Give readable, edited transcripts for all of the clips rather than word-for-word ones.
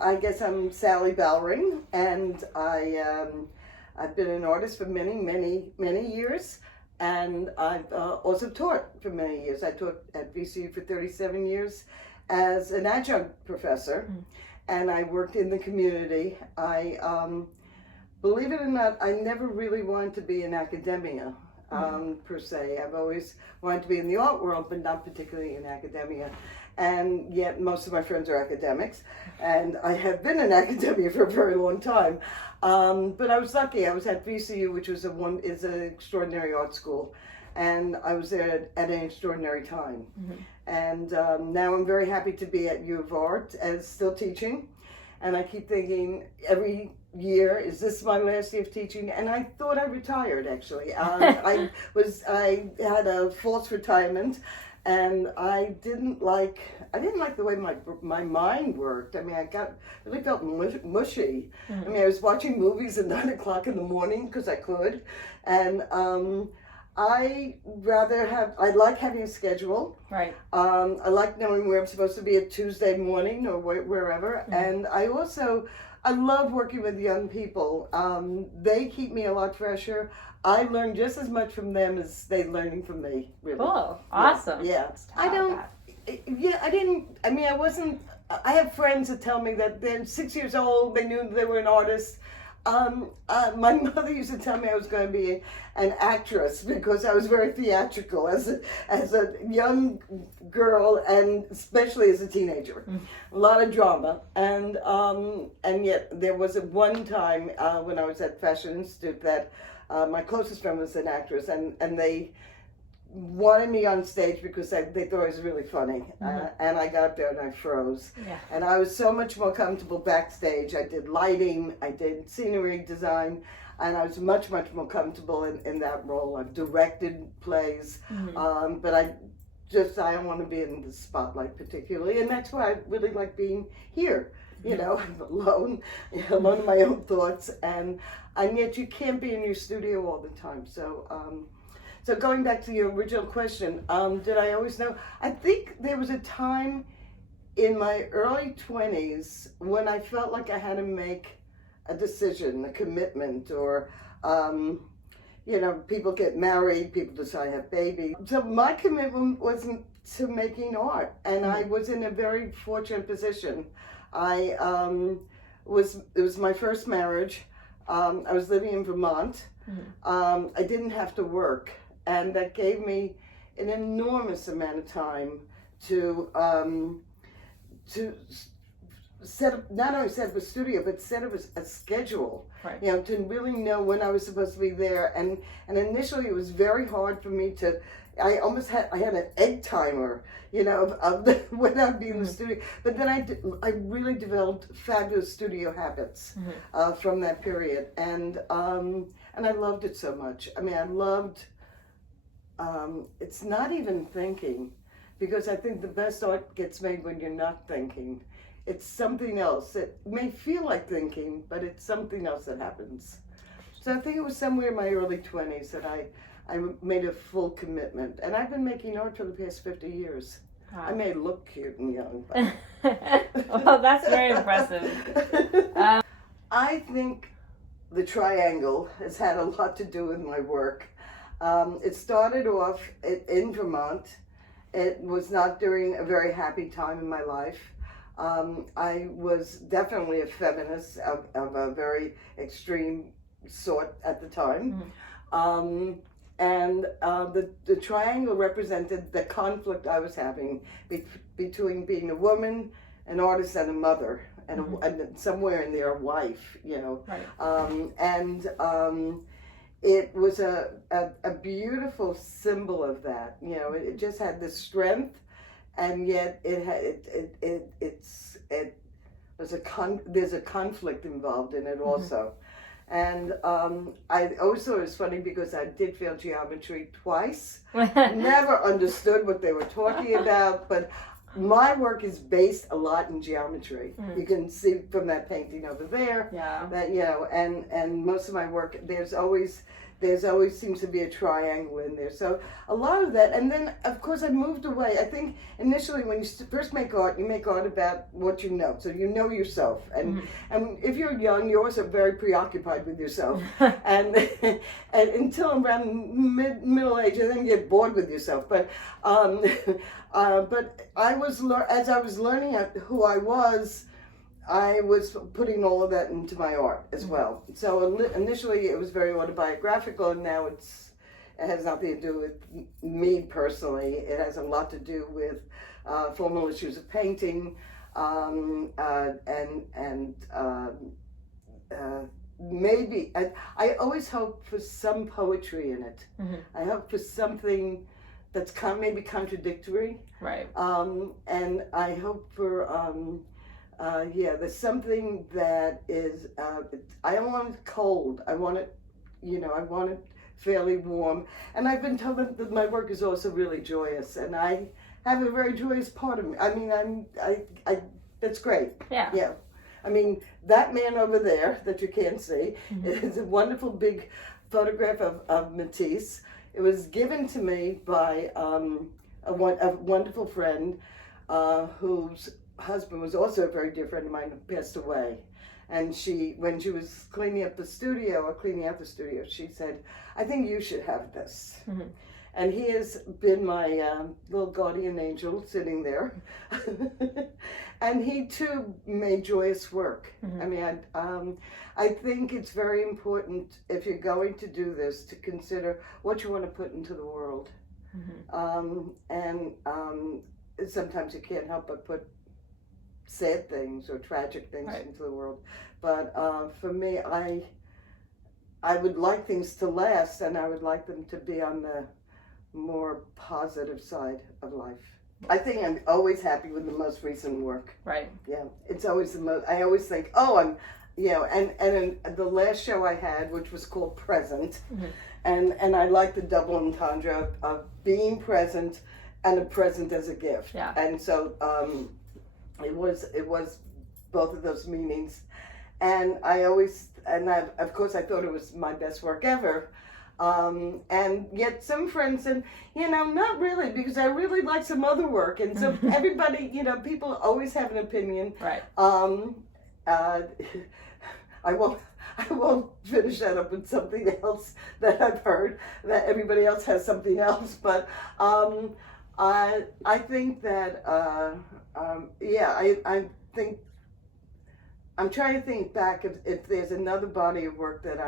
I guess I'm Sally Bowring, and I've been an artist for many years, and I've also taught for many years. I taught at VCU for 37 years as an adjunct professor, and I worked in the community. Believe it or not, I never really wanted to be in academia per se. I've always wanted to be in the art world, but not particularly in academia. And yet most of my friends are academics, and I have been in academia for a very long time. But I was lucky. I was at VCU, which is an extraordinary art school, and I was there at an extraordinary time. And now I'm very happy to be at RVArt as still teaching. And I keep thinking every year, is this my last year of teaching? And I thought I retired, actually. I had a false retirement, and I didn't like the way my mind worked. I mean, I really felt mushy. I mean, I was watching movies at 9 o'clock in the morning because I could, and I like having a schedule. Right. I like knowing where I'm supposed to be at Tuesday morning or wherever. And I love working with young people. They keep me a lot fresher. I learn just as much from them as they learning from me, really. Cool. Awesome. Yeah. I have friends that tell me that they're 6 years old, they knew they were an artist. My mother used to tell me I was going to be an actress because I was very theatrical as a young girl, and especially as a teenager. A lot of drama, and yet there was one time when I was at Fashion Institute that my closest friend was an actress, and they wanted me on stage because they thought I was really funny. And I got up there and I froze. Yeah. And I was so much more comfortable backstage. I did lighting, I did scenery design, and I was much more comfortable in that role. I've directed plays, but I don't want to be in the spotlight particularly, and that's why I really like being here. You know, I'm alone in my own thoughts, and yet you can't be in your studio all the time. So going back to your original question, did I always know? I think there was a time in my early 20s when I felt like I had to make a decision, a commitment, or, people get married, people decide to have babies. So my commitment wasn't to making art, and I was in a very fortunate position. It was my first marriage. I was living in Vermont. I didn't have to work. And that gave me an enormous amount of time to set up, not only set up a studio, but set up a schedule. Right. To really know when I was supposed to be there. And initially it was very hard for me to. I had an egg timer, of when I'd be in the studio. But then I really developed fabulous studio habits from that period, and I loved it so much. I mean, I loved. It's not even thinking, because I think the best art gets made when you're not thinking. It's something else. It may feel like thinking, but it's something else that happens. So I think it was somewhere in my early 20s that I made a full commitment. And I've been making art for the past 50 years. Wow. I may look cute and young, but... Well, that's very impressive. I think the triangle has had a lot to do with my work. It started off in Vermont. It was not during a very happy time in my life. I was definitely a feminist of a very extreme sort at the time. And the triangle represented the conflict I was having between being a woman, an artist, and a mother, and somewhere in there a wife, Right. It was a beautiful symbol of that. It just had this strength, and yet there's a conflict involved in it also. And I also, it was funny because I did fail geometry twice. Never understood what they were talking about, but my work is based a lot in geometry. You can see from that painting over there that, and most of my work, there's always there's always seems to be a triangle in there. So a lot of that, and then of course I moved away. I think initially when you first make art, you make art about what you know. So you know yourself, and if you're young, you're also very preoccupied with yourself, and and until around middle age, and then you get bored with yourself. But but as I was learning who I was putting all of that into my art as well. So initially it was very autobiographical, and now it has nothing to do with me personally. It has a lot to do with formal issues of painting, and maybe I always hope for some poetry in it. I hope for something that's maybe contradictory. Right. And I hope for there's something that is, I don't want it cold. I want it, I want it fairly warm. And I've been told that my work is also really joyous, and I have a very joyous part of me. I mean, that's great. Yeah. Yeah. I mean, that man over there that you can't see is a wonderful big photograph of Matisse. It was given to me by a wonderful friend whose husband was also a very dear friend of mine who passed away. And when she was cleaning out the studio, she said, "I think you should have this." And he has been my little guardian angel sitting there. And he too made joyous work. I mean, I think it's very important, if you're going to do this, to consider what you want to put into the world. And sometimes you can't help but put sad things or tragic things into the world. But for me, I would like things to last, and I would like them to be on the more positive side of life. I think I'm always happy with the most recent work. Right. Yeah, it's always the most. I always think, and in the last show I had, which was called Present, and I like the double entendre of being present and a present as a gift. Yeah. And so it was both of those meanings, and of course I thought it was my best work ever. And yet some friends said, not really, because I really like some other work. And so everybody, people always have an opinion. Right. I won't finish that up with something else that I've heard, that everybody else has something else. But I think that, I think, I'm trying to think back if there's another body of work that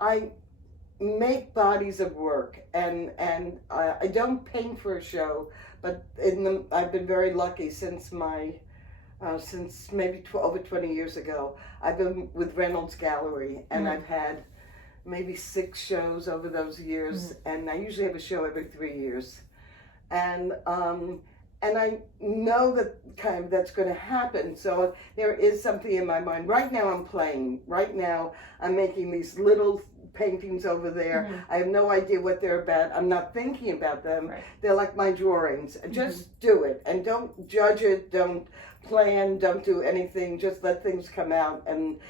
I make bodies of work, and I don't paint for a show, but I've been very lucky since maybe over 20 years ago. I've been with Reynolds Gallery, and I've had maybe 6 shows over those years, and I usually have a show every 3 years, and I know that that's going to happen. So there is something in my mind. Right now I'm playing. Right now I'm making these little paintings over there. I have no idea what they're about. I'm not thinking about them. Right. They're like my drawings. Just do it, and don't judge it. Don't plan. Don't do anything. Just let things come out, and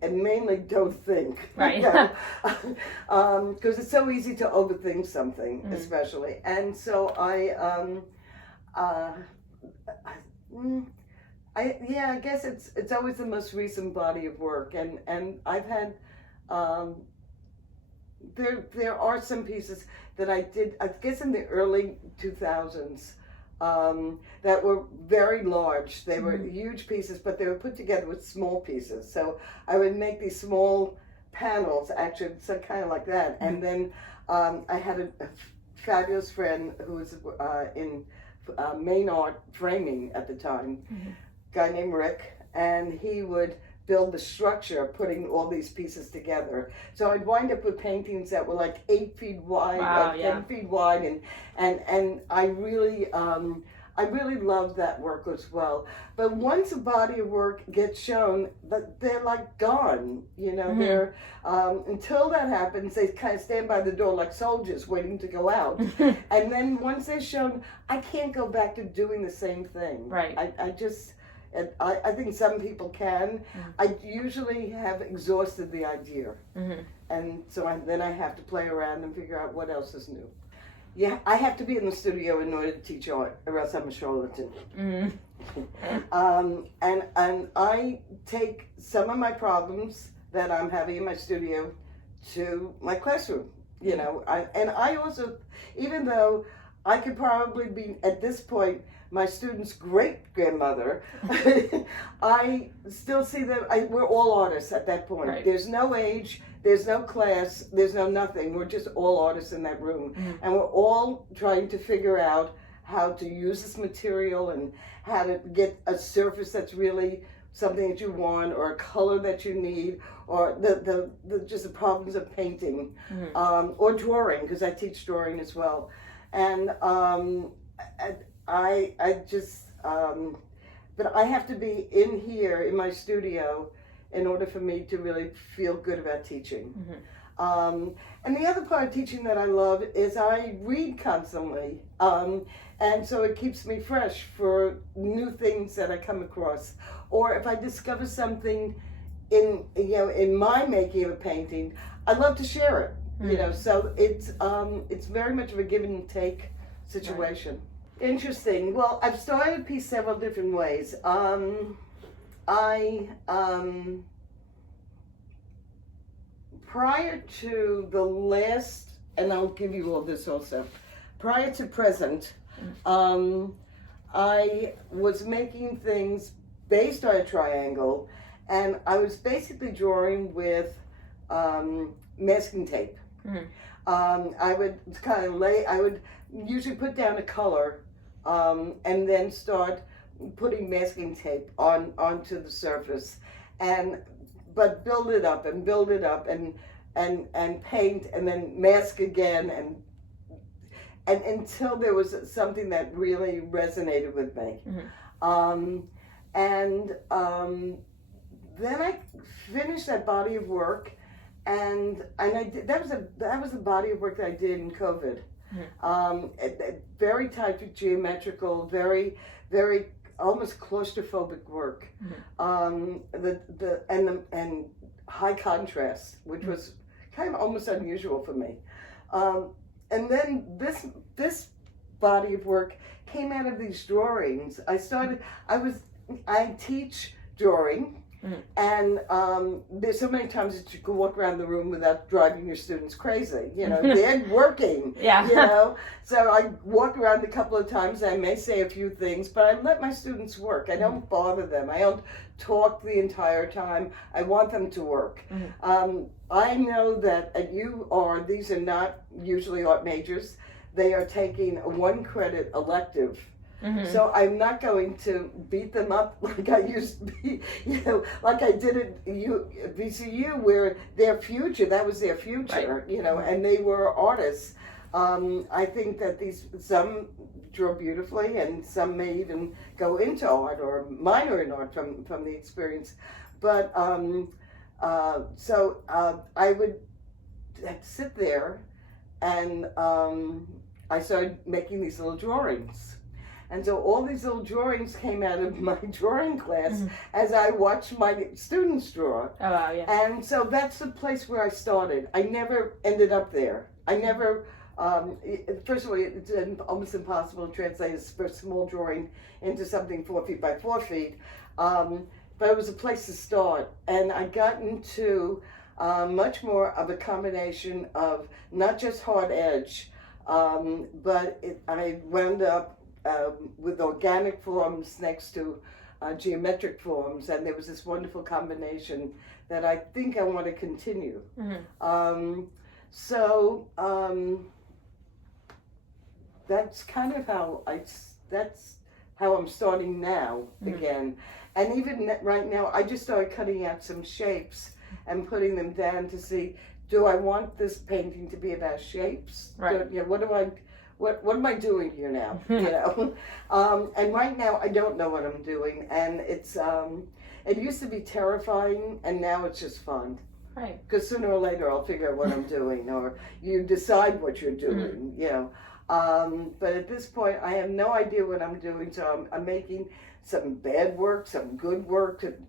mainly don't think. Right. Because it's so easy to overthink something, especially. And so I guess it's always the most recent body of work, and I've had there are some pieces that I did, I guess in the early 2000s, that were very large. They were huge pieces, but they were put together with small pieces. So I would make these small panels, actually, so kind of like that. And then I had a fabulous friend who was in main art framing at the time, guy named Rick, and he would build the structure of putting all these pieces together. So I'd wind up with paintings that were like 8 feet wide, 10 feet wide, and I really loved that work as well. But once a body of work gets shown, they're like gone. They're until that happens, they kind of stand by the door like soldiers waiting to go out. And then once they're shown, I can't go back to doing the same thing. Right. I just, And I think some people can. I usually have exhausted the idea. And so then I have to play around and figure out what else is new. Yeah, I have to be in the studio in order to teach art, or else I'm a charlatan. And I take some of my problems that I'm having in my studio to my classroom. You know, I also, even though I could probably be at this point my student's great grandmother, I still see that we're all artists at that point. Right. There's no age, there's no class, there's no nothing. We're just all artists in that room, and we're all trying to figure out how to use this material and how to get a surface that's really something that you want, or a color that you need, or the just the problems of painting, or drawing, because I teach drawing as well. And I just, but I have to be in here in my studio in order for me to really feel good about teaching. And the other part of teaching that I love is I read constantly. And so it keeps me fresh for new things that I come across. Or if I discover something in my making of a painting, I love to share it. You know, so it's very much of a give and take situation. Right. Interesting. Well, I've started a piece several different ways. Prior to the last, and I'll give you all this also, prior to present, I was making things based on a triangle, and I was basically drawing with masking tape. I would I would usually put down a color, and then start putting masking tape onto the surface, but build it up and paint, and then mask again, and until there was something that really resonated with me. Then I finished that body of work, and I did, that was a body of work that I did in COVID. Very typed, geometrical, very almost claustrophobic work. And high contrast, which was kind of almost unusual for me. And then this body of work came out of these drawings. I teach drawing, and there's so many times that you can walk around the room without driving your students crazy. You know, they're working. Yeah. You know, so I walk around a couple of times. I may say a few things, but I let my students work. I don't bother them. I don't talk the entire time. I want them to work. I know that these are not usually art majors. They are taking a 1-credit elective. So I'm not going to beat them up like I used to be, like I did at VCU, where that was their future, Right. And they were artists. I think that some draw beautifully, and some may even go into art or minor in art from the experience. But so I would sit there, and I started making these little drawings. And so all these little drawings came out of my drawing class as I watched my students draw. Oh, wow, yeah. And so that's the place where I started. I never ended up there. I never, first of all, it's almost impossible to translate a small drawing into something 4 feet by 4 feet. But it was a place to start. And I got into much more of a combination of not just hard edge, but I wound up with organic forms next to geometric forms, and there was this wonderful combination that I think I want to continue. So that's kind of how I'm starting now again. And even right now, I just started cutting out some shapes and putting them down to see, do I want this painting to be about shapes? Right. What am I doing here now? And right now I don't know what I'm doing, and it's it used to be terrifying, and now it's just fun. Right. Because sooner or later I'll figure out what I'm doing, or you decide what you're doing. But at this point, I have no idea what I'm doing. So I'm making some bad work, some good work. It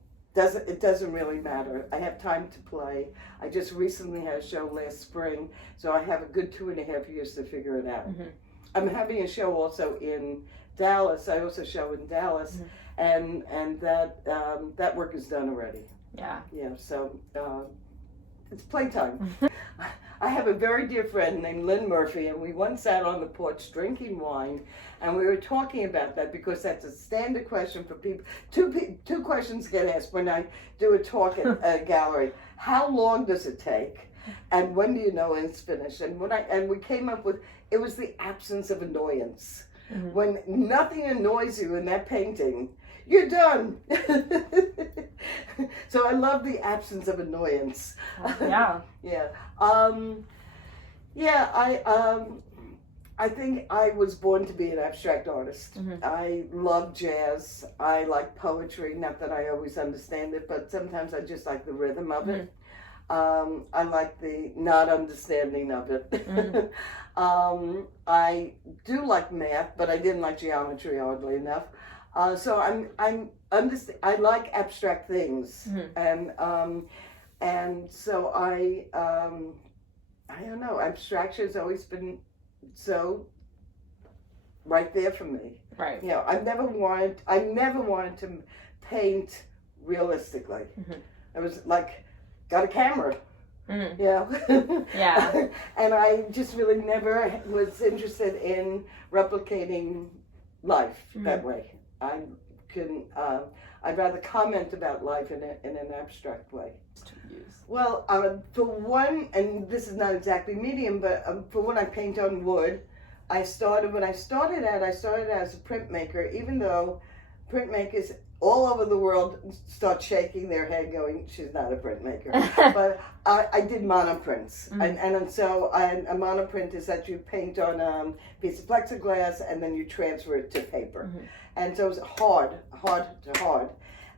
doesn't really matter. I have time to play. I just recently had a show last spring, so I have a good 2.5 years to figure it out. Mm-hmm. I'm having a show also in Dallas. I also show in Dallas, and that work is done already. Yeah. Yeah. So it's playtime. I have a very dear friend named Lynn Murphy, and we once sat on the porch drinking wine, and we were talking about that because that's a standard question for people. Two questions get asked when I do a talk at a gallery. How long does it take? And when do you know when it's finished? And we came up with, it was the absence of annoyance. Mm-hmm. When nothing annoys you in that painting, you're done. So I love the absence of annoyance. Yeah. Yeah. I think I was born to be an abstract artist. Mm-hmm. I love jazz. I like poetry. Not that I always understand it, but sometimes I just like the rhythm of it. I like the not understanding of it. Mm-hmm. I do like math, but I didn't like geometry, oddly enough. So I like abstract things, mm-hmm. And so I don't know. Abstraction has always been so right there for me. Right. You know, I never wanted to paint realistically. Mm-hmm. I was like, got a camera. Mm-hmm. You know? Yeah. And I just really never was interested in replicating life mm-hmm. that way. I'd rather comment about life in an abstract way. Well, for one, and this is not exactly medium, but for one, I paint on wood. When I started out as a printmaker, even though printmakers all over the world start shaking their head going, she's not a printmaker. But I did monoprints. Mm-hmm. And so a monoprint is that you paint on a piece of plexiglass and then you transfer it to paper. Mm-hmm. And so it was hard,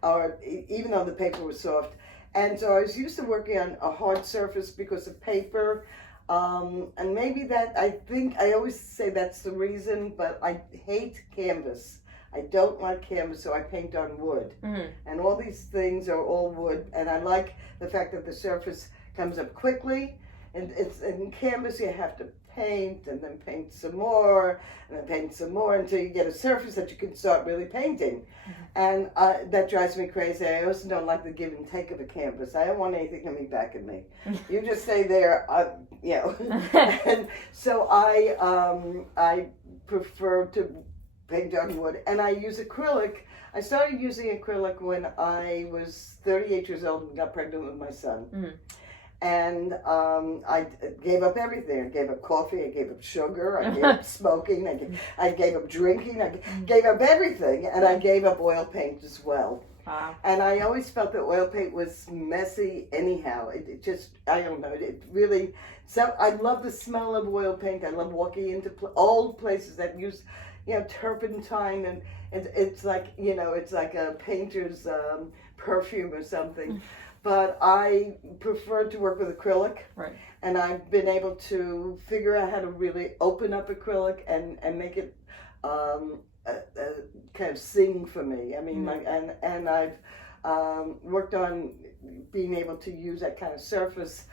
or even though the paper was soft. And so I was used to working on a hard surface because of paper. And maybe I always say that's the reason, but I hate canvas. I don't like canvas, so I paint on wood. Mm-hmm. And all these things are all wood, and I like the fact that the surface comes up quickly. And in canvas, you have to paint, and then paint some more, and then paint some more until you get a surface that you can start really painting. Mm-hmm. And that drives me crazy. I also don't like the give and take of a canvas. I don't want anything coming back at me. You just stay there, you know. And so I prefer to paint on wood, and I use acrylic. I started using acrylic when I was 38 years old and got pregnant with my son. Mm-hmm. And I gave up everything. I gave up coffee, I gave up sugar, I gave up smoking, I gave up drinking, I gave up everything, and I gave up oil paint as well. Wow. And I always felt that oil paint was messy anyhow. It just, I don't know, it really, so I love the smell of oil paint. I love walking into old places that use, you know, turpentine, and it's like, you know, it's like a painter's perfume or something. But I prefer to work with acrylic. Right. And I've been able to figure out how to really open up acrylic and make it kind of sing for me. I mean, mm-hmm. and I've worked on being able to use that kind of surface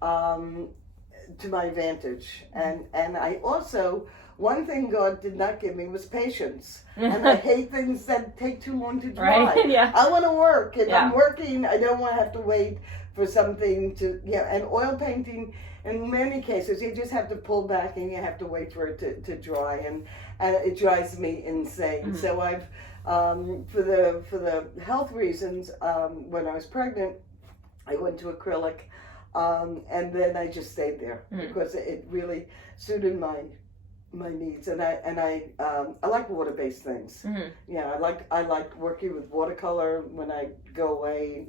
to my advantage. Mm-hmm. And I also, one thing God did not give me was patience. And I hate things that take too long to dry. Right? Yeah. I want to work. If I'm working, I don't want to have to wait for something to, and oil painting, in many cases, you just have to pull back and you have to wait for it to dry. And it drives me insane. Mm-hmm. So I've, for the health reasons, when I was pregnant, I went to acrylic. And then I just stayed there because it really suited my needs, and I like water-based things. Mm-hmm. Yeah, I like working with watercolor. When I go away,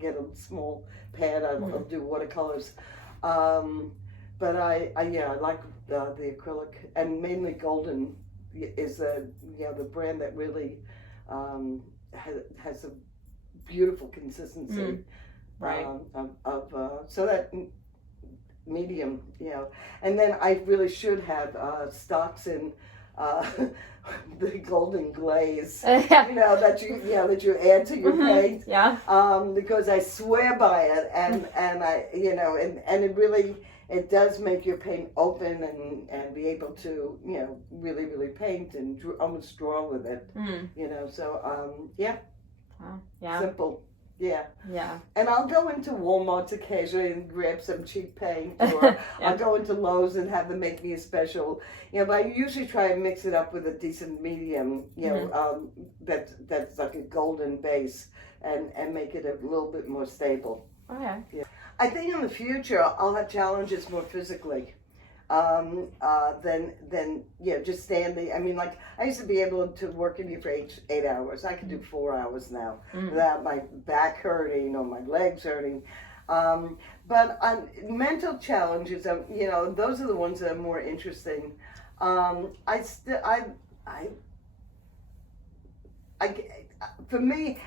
get a small pad. I'll do watercolors. But I like the acrylic, and mainly Golden is the brand that really has a beautiful consistency. Mm-hmm. Right. So that medium, and then I really should have stocks in the golden glaze, that you add to your paint, because I swear by it, and I, and it really, it does make your paint open and be able to, really, really paint and almost draw with it, so, simple. Yeah. And I'll go into Walmart occasionally and grab some cheap paint, or I'll go into Lowe's and have them make me a special, but I usually try and mix it up with a decent medium, that's like a golden base, and make it a little bit more stable. Okay. Yeah. I think in the future I'll have challenges more physically. Than just standing. I mean, like, I used to be able to work in here for 8 hours. I can do 4 hours now without my back hurting or my legs hurting. But mental challenges, those are the ones that are more interesting. For me,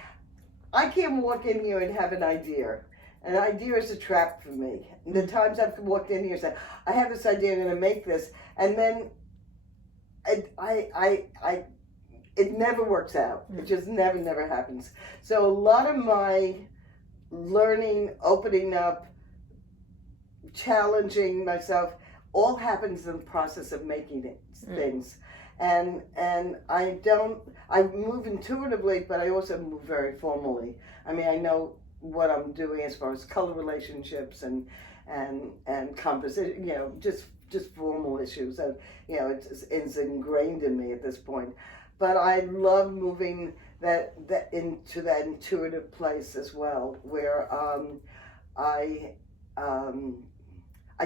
I can't walk in here and have an idea. An idea is a trap for me. The times I've walked in here and said, I have this idea, I'm going to make this, and then it never works out. It just never happens. So a lot of my learning, opening up, challenging myself, all happens in the process of making things. And I move intuitively, but I also move very formally. I mean, I know what I'm doing as far as color relationships and composition, just formal issues. And, it's ingrained in me at this point. But I love moving that into that intuitive place as well, where I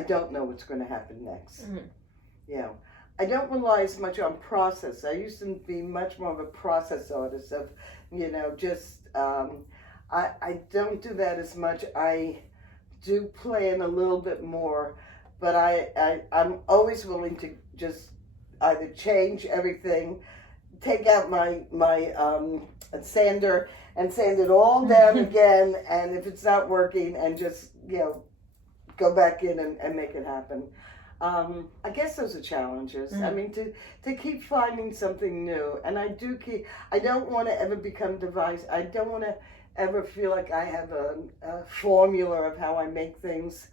don't know what's going to happen next. I don't rely as much on process. I used to be much more of a process artist of, I don't do that as much. I do plan a little bit more, but I'm always willing to just either change everything, take out my sander and sand it all down again, and if it's not working, and just go back in and make it happen. I guess those are challenges. I mean, to keep finding something new, and I don't want to ever become divisive. I don't want to ever feel like I have a formula of how I make things.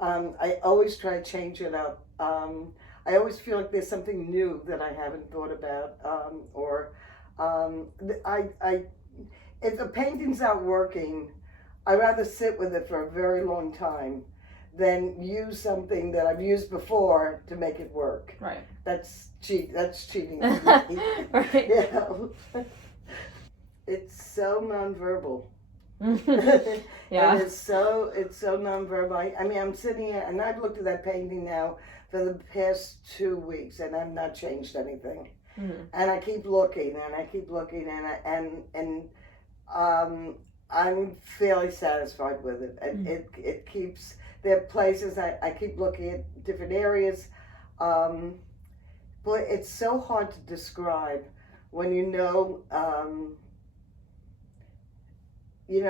I always try to change it up. I always feel like there's something new that I haven't thought about, if the painting's not working, I'd rather sit with it for a very long time than use something that I've used before to make it work. Right. That's cheating. Right. It's so nonverbal. Yeah. It's so nonverbal. I mean, I'm sitting here and I've looked at that painting now for the past 2 weeks, and I've not changed anything. And I keep looking and I'm fairly satisfied with it. And it keeps, there are places I keep looking at different areas. But it's so hard to describe when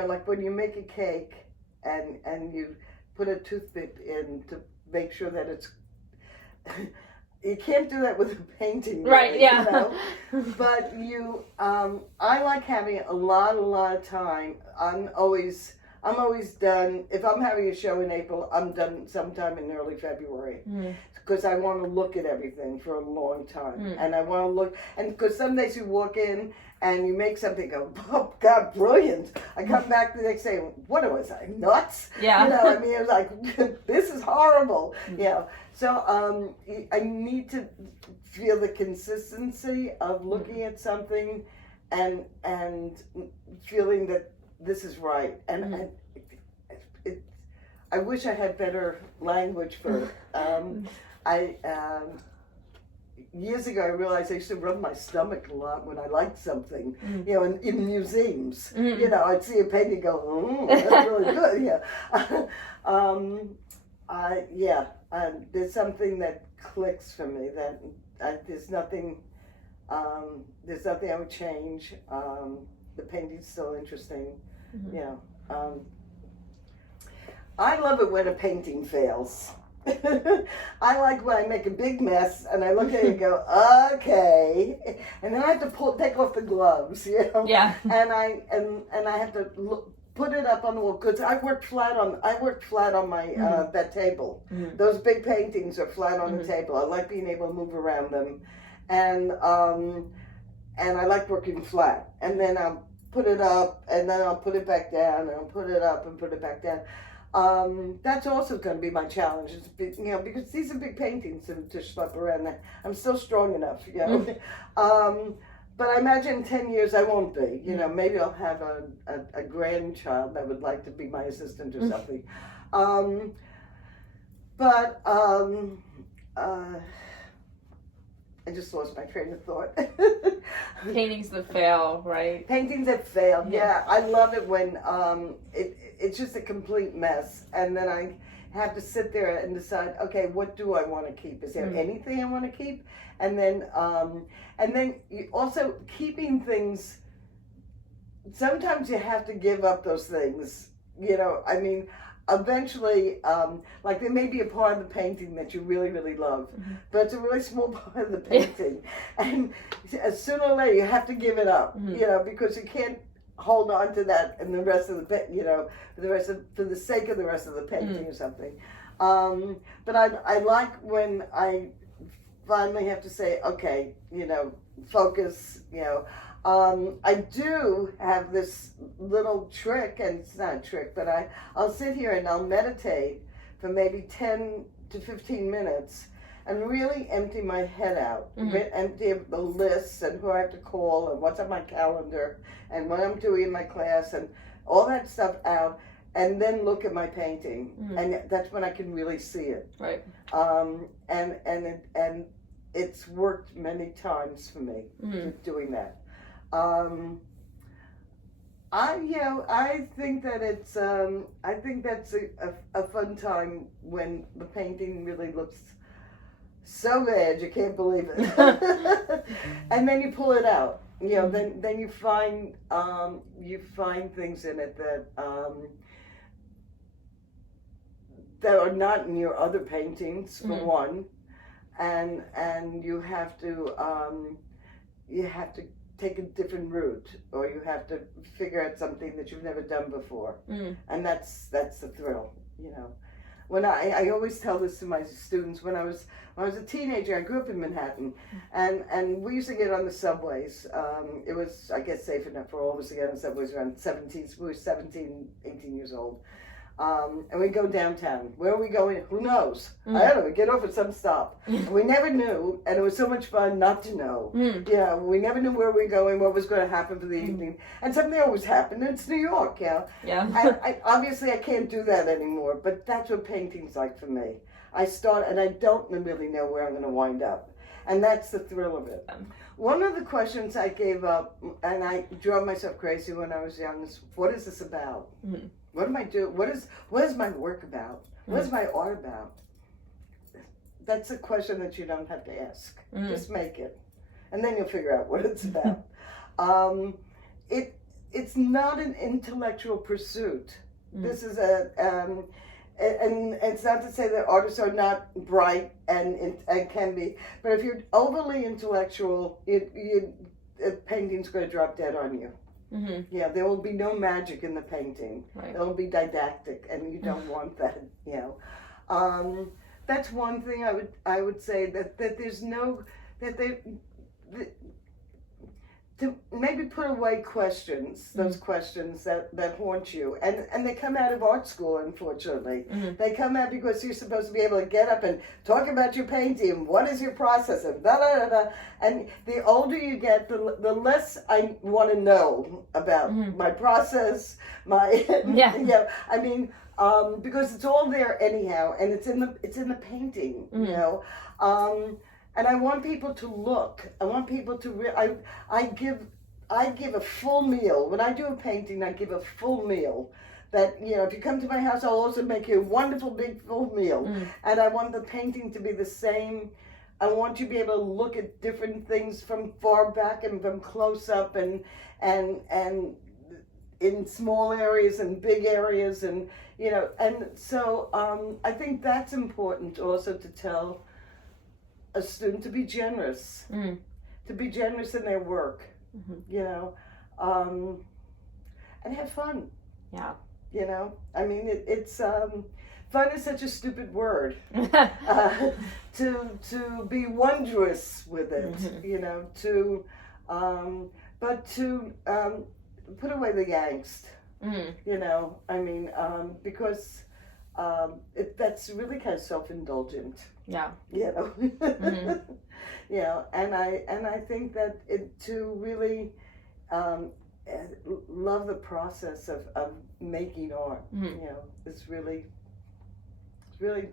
like when you make a cake and you put a toothpick in to make sure that it's, you can't do that with a painting. Right, really, yeah. But I like having a lot of time. I'm always done. If I'm having a show in April, I'm done sometime in early February. Because I want to look at everything for a long time. And I want to look, and because some days you walk in and you make something, go, oh God, brilliant. I come back the next day, what was I, nuts? Yeah. I mean, it was like, this is horrible. So I need to feel the consistency of looking at something and feeling that this is right. And I wish I had better language for it. Years ago, I realized I used to rub my stomach a lot when I liked something, in museums. I'd see a painting and go, that's really good, there's something that clicks for me, that there's nothing I would change. The painting's still interesting, I love it when a painting fails. I like when I make a big mess and I look at it and go, okay, and then I have to take off the gloves, you know. Yeah. And I have to put it up on the wall because I worked flat on my that table. Mm-hmm. Those big paintings are flat on the table. I like being able to move around them, and I like working flat. And then I'll put it up, and then I'll put it back down, and I'll put it up and put it back down. That's also going to be my challenge, you know, because these are big paintings to schlep around. I'm still strong enough, you know. But I imagine in 10 years I won't be. You know, maybe I'll have a grandchild that would like to be my assistant or something. I just lost my train of thought. Paintings that fail, right? Paintings that fail, yeah. I love it when it's just a complete mess. And then I have to sit there and decide, okay, what do I want to keep? Is there anything I want to keep? And then you also keeping things, sometimes you have to give up those things, you know. I mean, eventually, like there may be a part of the painting that you really, really love, but it's a really small part of the painting. And sooner or later you have to give it up, you know, because you can't hold on to that and the rest of the, you know, for the sake of the rest of the painting or something. But I like when I finally have to say, okay, you know, focus, you know. I do have this little trick, and it's not a trick, but I'll sit here and I'll meditate for maybe 10 to 15 minutes and really empty my head out, empty the lists and who I have to call and what's on my calendar and what I'm doing in my class and all that stuff out, and then look at my painting, and that's when I can really see it. Right. And it's worked many times for me doing that. I think that it's I think that's a fun time when the painting really looks so bad you can't believe it. And then you pull it out, you know. Then you find things in it that are not in your other paintings, for one, and you have to take a different route, or you have to figure out something that you've never done before, and that's the thrill, you know. When I always tell this to my students, when I was a teenager, I grew up in Manhattan, and we used to get on the subways. It was, I guess, safe enough for all of us to get on the subways around 17. We were 17, 18 years old. And we go downtown. Where are we going? Who knows? I don't know. We get off at some stop. And we never knew, and it was so much fun not to know. Yeah, we never knew where we were going, what was going to happen for the evening. And something always happened. It's New York, yeah. Obviously, I can't do that anymore, but that's what painting's like for me. I start, and I don't really know where I'm going to wind up. And that's the thrill of it. One of the questions I gave up, and I drove myself crazy when I was young, is what is this about? What am I doing? What is my work about? What is my art about? That's a question that you don't have to ask. Just make it, and then you'll figure out what it's about. It's not an intellectual pursuit. This is and it's not to say that artists are not bright and can be, but if you're overly intellectual, painting's going to drop dead on you. Yeah, there will be no magic in the painting. Right. It'll be didactic, and you don't want that. You know, that's one thing I would say that there's no to maybe put away questions, those questions that haunt you, and they come out of art school, unfortunately. They come out because you're supposed to be able to get up and talk about your painting, what is your process, and da da da da. And the older you get, the less I want to know about my process, I mean, because it's all there anyhow, and it's in the painting, you know. And I want people to look. I want people to. I give a full meal when I do a painting. I give a full meal. That, you know, if you come to my house, I'll also make you a wonderful big full meal. And I want the painting to be the same. I want you to be able to look at different things from far back and from close up, and in small areas and big areas, and you know, and so I think that's important also to tell a student to be generous, to be generous in their work, you know, and have fun. Yeah. You know, I mean, it's fun is such a stupid word. To be wondrous with it, you know, but to put away the angst, you know, I mean, because that's really kind of self-indulgent. Yeah. You know, you know, and I think that to really love the process of making art, you know, is really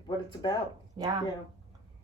what it's about. Yeah. You know.